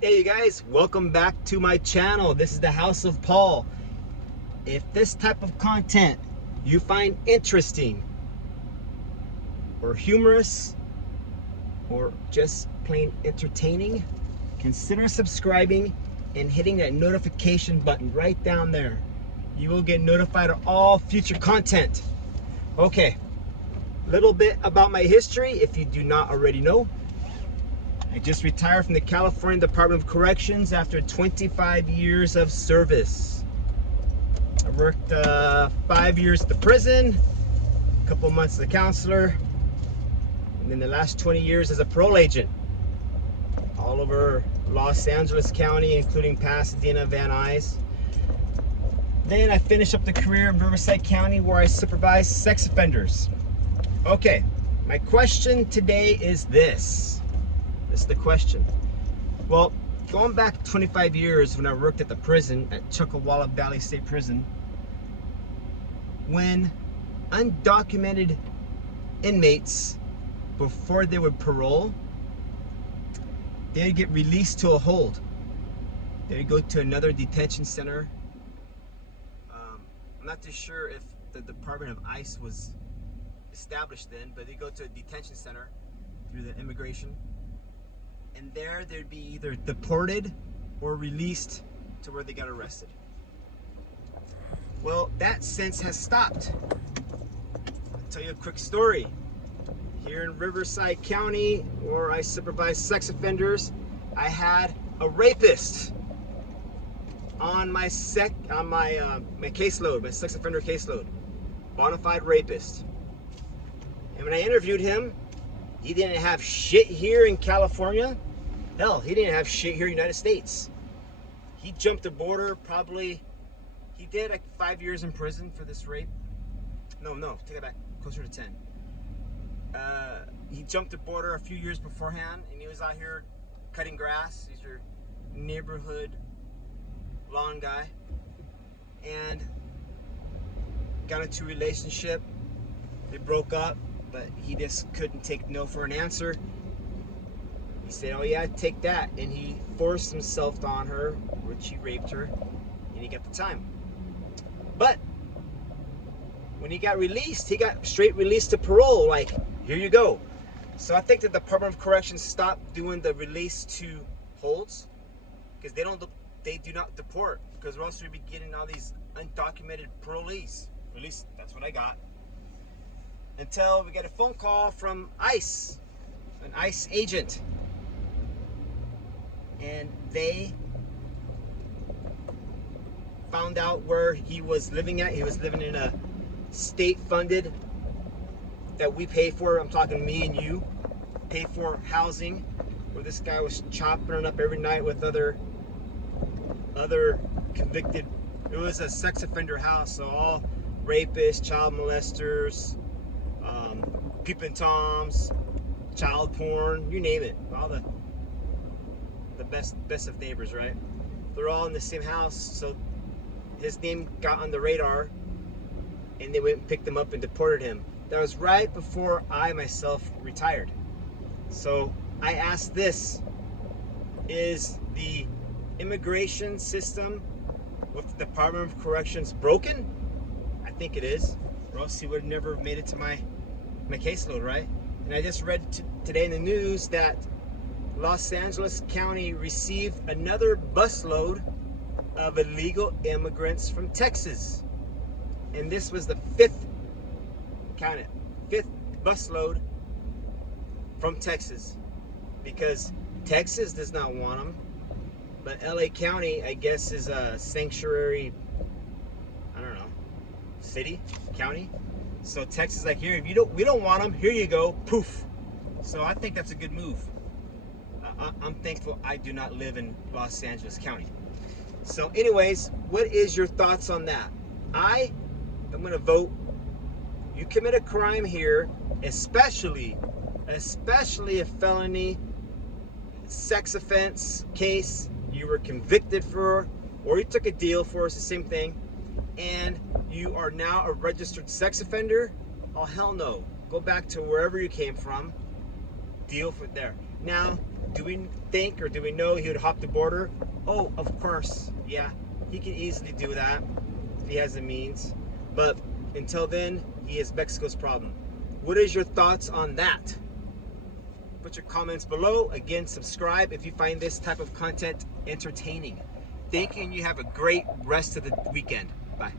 Hey you guys, welcome back to my channel. This is the House of Paul. If this type of content you find interesting or humorous or just plain entertaining, consider subscribing and hitting that notification button right down there. You will get notified of all future content. Okay, a little bit about my history if you do not already know. I just retired from the California Department of Corrections after 25 years of service. I worked 5 years at the prison, a couple months as a counselor, and then the last 20 years as a parole agent all over Los Angeles County, including Pasadena, Van Nuys. Then I finished up the career in Riverside County where I supervise sex offenders. Okay, my question today is this. This is the question. Well, going back 25 years when I worked at the prison at Chuckawalla Valley State Prison, when undocumented inmates, before they would parole, they'd get released to a hold. They'd go to another detention center. I'm not too sure if the Department of ICE was established then, but they go to a detention center through the immigration. And there they'd be either deported or released to where they got arrested. Well, that since has stopped. I'll tell you a quick story. Here in Riverside County, where I supervise sex offenders, I had a rapist on my caseload, my sex offender caseload. Bona fide rapist. And when I interviewed him, he didn't have shit here in California. Hell, he didn't have shit here in the United States. He jumped the border probably, he did like 5 years in prison for this rape. No, take it back, closer to 10. He jumped the border a few years beforehand, and he was out here cutting grass. He's your neighborhood lawn guy. And got into a relationship. They broke up, but he just couldn't take no for an answer. He said, oh yeah, take that. And he forced himself on her, which he raped her, and he got the time. But when he got released, he got straight released to parole, like, here you go. So I think the Department of Corrections stopped doing the release to holds, because they do not deport, because or else we'd be getting all these undocumented parolees. At least that's what I got. Until we get a phone call from ICE, an ICE agent. And they found out where he was living at. He was living in a state-funded, that we pay for, I'm talking me and you, pay for housing, where this guy was chopping it up every night with other convicted. It was a sex offender house, so all rapists, child molesters, peeping toms, child porn, you name it. All the best of neighbors, right? They're all in the same house, so his name got on the radar, and they went and picked him up and deported him. That was right before I myself retired. So I asked this, is the immigration system with the Department of Corrections broken? I think it is, or else he would have never made it to my caseload, right? And I just read today in the news that Los Angeles County received another busload of illegal immigrants from Texas. And this was the fifth busload from Texas, because Texas does not want them, but LA County, I guess, is a sanctuary, I don't know, city, county. So Texas is like, here, if we don't want them, here you go, poof. So I think that's a good move. I'm thankful I do not live in Los Angeles County. So anyways, what is your thoughts on that? I am going to vote. You commit a crime here, especially a felony sex offense case you were convicted for, or you took a deal for, it's the same thing, and you are now a registered sex offender. Oh hell no. Go back to wherever you came from. Deal for there. Now, Do we think or do we know he would hop the border? Oh, of course. Yeah, he can easily do that if he has the means. But until then, he is Mexico's problem. What is your thoughts on that? Put your comments below. Again, subscribe if you find this type of content entertaining. Thank you, and you have a great rest of the weekend. Bye.